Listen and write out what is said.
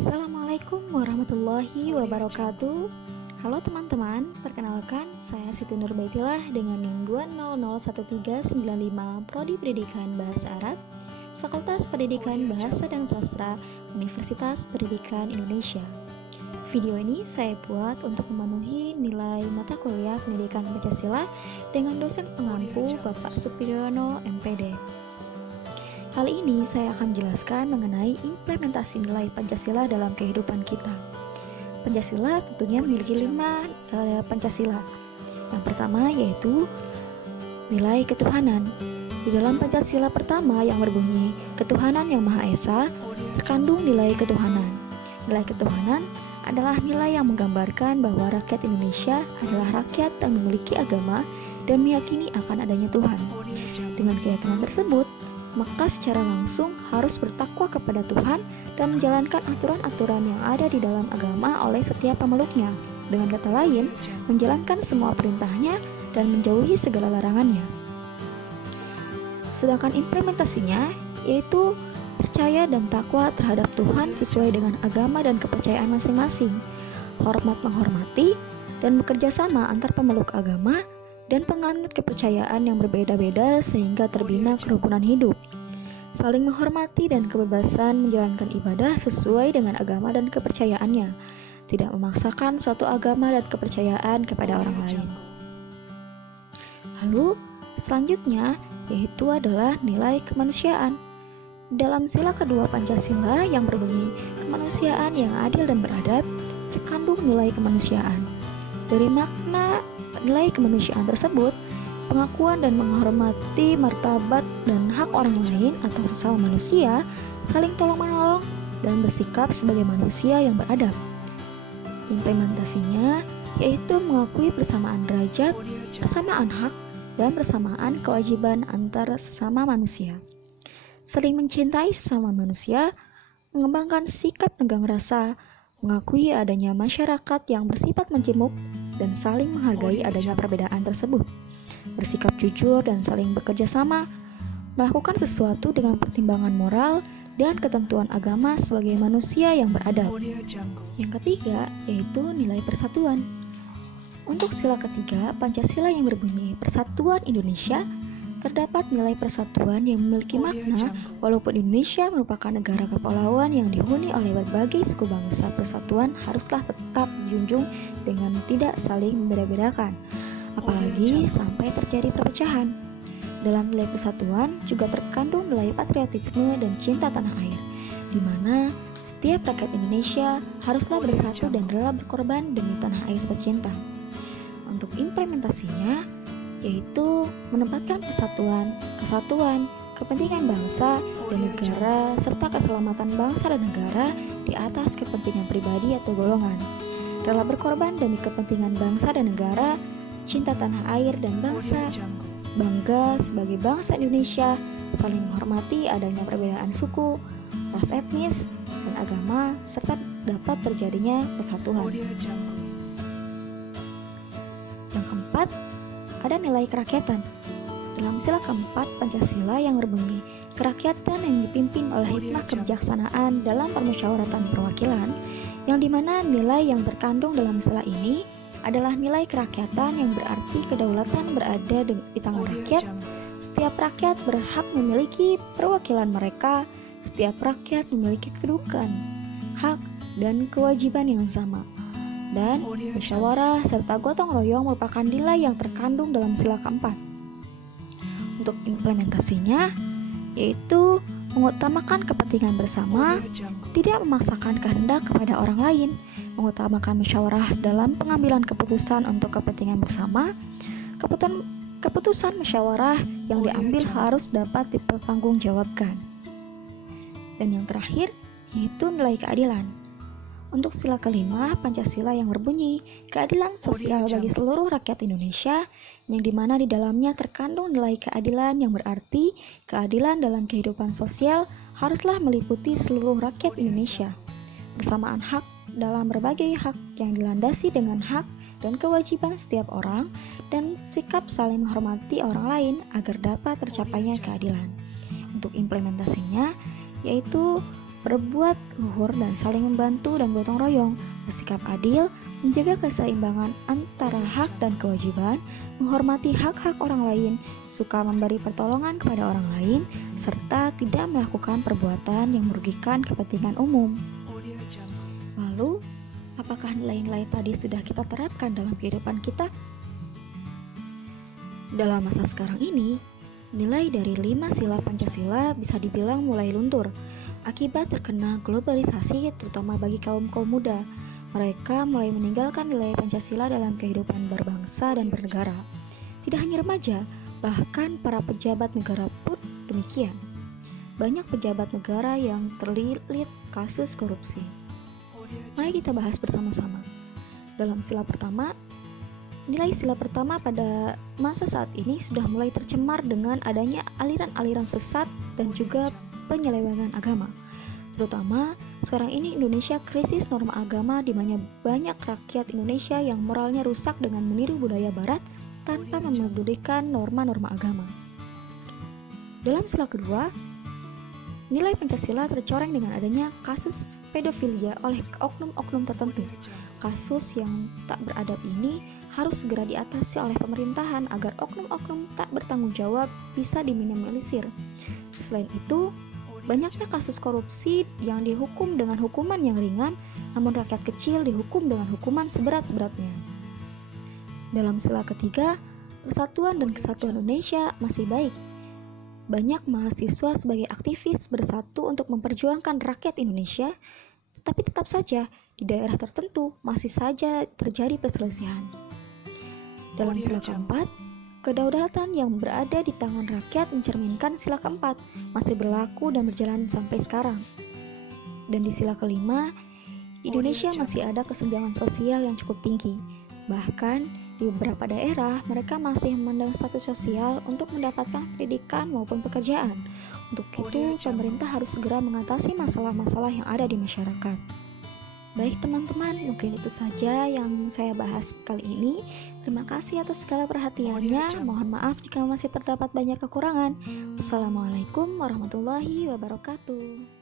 Assalamualaikum warahmatullahi wabarakatuh. Halo teman-teman, perkenalkan saya Siti Nurbaitillah dengan NIM 2001395 Prodi Pendidikan Bahasa Arab, Fakultas Pendidikan Bahasa dan Sastra, Universitas Pendidikan Indonesia. Video ini saya buat untuk memenuhi nilai mata kuliah Pendidikan Pancasila dengan dosen pengampu Bapak Supriyono MPD. Kali ini saya akan menjelaskan mengenai implementasi nilai Pancasila dalam kehidupan kita. Pancasila tentunya memiliki 5 Pancasila. Yang pertama yaitu nilai ketuhanan. Di dalam Pancasila pertama yang berbunyi ketuhanan yang Maha Esa, terkandung nilai ketuhanan. Nilai ketuhanan adalah nilai yang menggambarkan bahwa rakyat Indonesia adalah rakyat yang memiliki agama dan meyakini akan adanya Tuhan. Dengan keyakinan tersebut, maka secara langsung harus bertakwa kepada Tuhan dan menjalankan aturan-aturan yang ada di dalam agama oleh setiap pemeluknya. Dengan kata lain, menjalankan semua perintahnya dan menjauhi segala larangannya. Sedangkan implementasinya yaitu percaya dan takwa terhadap Tuhan sesuai dengan agama dan kepercayaan masing-masing, hormat menghormati, dan bekerja sama antar pemeluk agama dan penganut kepercayaan yang berbeda-beda sehingga terbina kerukunan hidup, saling menghormati dan kebebasan menjalankan ibadah sesuai dengan agama dan kepercayaannya, tidak memaksakan suatu agama dan kepercayaan kepada orang lain. Lalu, selanjutnya yaitu adalah nilai kemanusiaan. Dalam sila kedua Pancasila yang berbunyi kemanusiaan yang adil dan beradab, terkandung nilai kemanusiaan. Dari makna nilai kemanusiaan tersebut, pengakuan dan menghormati martabat dan hak orang lain atau sesama manusia, saling tolong-menolong, dan bersikap sebagai manusia yang beradab. Implementasinya yaitu mengakui persamaan derajat, persamaan hak, dan persamaan kewajiban antara sesama manusia. Saling mencintai sesama manusia, mengembangkan sikap tenggang rasa, mengakui adanya masyarakat yang bersifat menjemuk, dan saling menghargai adanya perbedaan tersebut, bersikap jujur dan saling bekerja sama, melakukan sesuatu dengan pertimbangan moral dan ketentuan agama sebagai manusia yang beradab. Yang ketiga yaitu nilai persatuan. Untuk sila ketiga Pancasila yang berbunyi Persatuan Indonesia, terdapat nilai persatuan yang memiliki makna walaupun Indonesia merupakan negara kepulauan yang dihuni oleh berbagai suku bangsa, persatuan haruslah tetap dijunjung dengan tidak saling membeda-bedakan, apalagi sampai terjadi perpecahan. Dalam nilai persatuan juga terkandung nilai patriotisme dan cinta tanah air, di mana setiap rakyat Indonesia haruslah bersatu dan rela berkorban demi tanah air tercinta. Untuk implementasinya yaitu menempatkan persatuan, kesatuan, kepentingan bangsa dan negara serta keselamatan bangsa dan negara di atas kepentingan pribadi atau golongan. Rela berkorban demi kepentingan bangsa dan negara, cinta tanah air dan bangsa, bangga sebagai bangsa Indonesia, saling menghormati adanya perbedaan suku, ras etnis, dan agama, serta dapat terjadinya persatuan. Yang keempat, ada nilai kerakyatan. Dalam sila keempat Pancasila yang berbunyi kerakyatan yang dipimpin oleh hikmah kebijaksanaan dalam permusyawaratan perwakilan, yang dimana nilai yang terkandung dalam sila ini adalah nilai kerakyatan yang berarti kedaulatan berada di tangan rakyat. Setiap rakyat berhak memiliki perwakilan mereka. Setiap rakyat memiliki kedudukan, hak, dan kewajiban yang sama. Dan musyawarah serta gotong royong merupakan nilai yang terkandung dalam sila keempat. Untuk implementasinya yaitu mengutamakan kepentingan bersama, tidak memaksakan kehendak kepada orang lain, mengutamakan musyawarah dalam pengambilan keputusan untuk kepentingan bersama. Keputusan musyawarah yang diambil harus dapat dipertanggungjawabkan. Dan yang terakhir yaitu nilai keadilan. Untuk sila kelima Pancasila yang berbunyi keadilan sosial bagi seluruh rakyat Indonesia, yang dimana di dalamnya terkandung nilai keadilan yang berarti keadilan dalam kehidupan sosial haruslah meliputi seluruh rakyat Indonesia. Persamaan hak dalam berbagai hak yang dilandasi dengan hak dan kewajiban setiap orang, dan sikap saling menghormati orang lain agar dapat tercapainya keadilan. Untuk implementasinya yaitu berbuat luhur dan saling membantu dan gotong royong, bersikap adil, menjaga keseimbangan antara hak dan kewajiban, menghormati hak-hak orang lain, suka memberi pertolongan kepada orang lain, serta tidak melakukan perbuatan yang merugikan kepentingan umum. Lalu, apakah nilai-nilai tadi sudah kita terapkan dalam kehidupan kita? Dalam masa sekarang ini, nilai dari 5 sila Pancasila bisa dibilang mulai luntur akibat terkena globalisasi, terutama bagi kaum-kaum muda. Mereka mulai meninggalkan nilai Pancasila dalam kehidupan berbangsa dan bernegara. Tidak hanya remaja, bahkan para pejabat negara pun demikian. Banyak pejabat negara yang terlilit kasus korupsi. Mari kita bahas bersama-sama. Dalam sila pertama, nilai sila pertama pada masa saat ini sudah mulai tercemar dengan adanya aliran-aliran sesat dan juga penyelewengan agama. Terutama sekarang ini Indonesia krisis norma agama, di mana banyak rakyat Indonesia yang moralnya rusak dengan meniru budaya barat tanpa memedulikan norma-norma agama. Dalam sila kedua, nilai Pancasila tercoreng dengan adanya kasus pedofilia oleh oknum-oknum tertentu. Kasus yang tak beradab ini harus segera diatasi oleh pemerintahan agar oknum-oknum tak bertanggung jawab bisa diminimalisir. Selain itu, banyaknya kasus korupsi yang dihukum dengan hukuman yang ringan, namun rakyat kecil dihukum dengan hukuman seberat-beratnya. Dalam sila ketiga, persatuan dan kesatuan Indonesia masih baik. Banyak mahasiswa sebagai aktivis bersatu untuk memperjuangkan rakyat Indonesia, tapi tetap saja di daerah tertentu masih saja terjadi perselisihan. Dalam sila keempat, kedaulatan yang berada di tangan rakyat mencerminkan sila keempat masih berlaku dan berjalan sampai sekarang. Dan di sila kelima, Indonesia masih ada kesenjangan sosial yang cukup tinggi. Bahkan di beberapa daerah mereka masih memandang status sosial untuk mendapatkan pendidikan maupun pekerjaan. Untuk itu, pemerintah harus segera mengatasi masalah-masalah yang ada di masyarakat. Baik teman-teman, mungkin itu saja yang saya bahas kali ini. Terima kasih atas segala perhatiannya. Mohon maaf jika masih terdapat banyak kekurangan. Wassalamualaikum warahmatullahi wabarakatuh.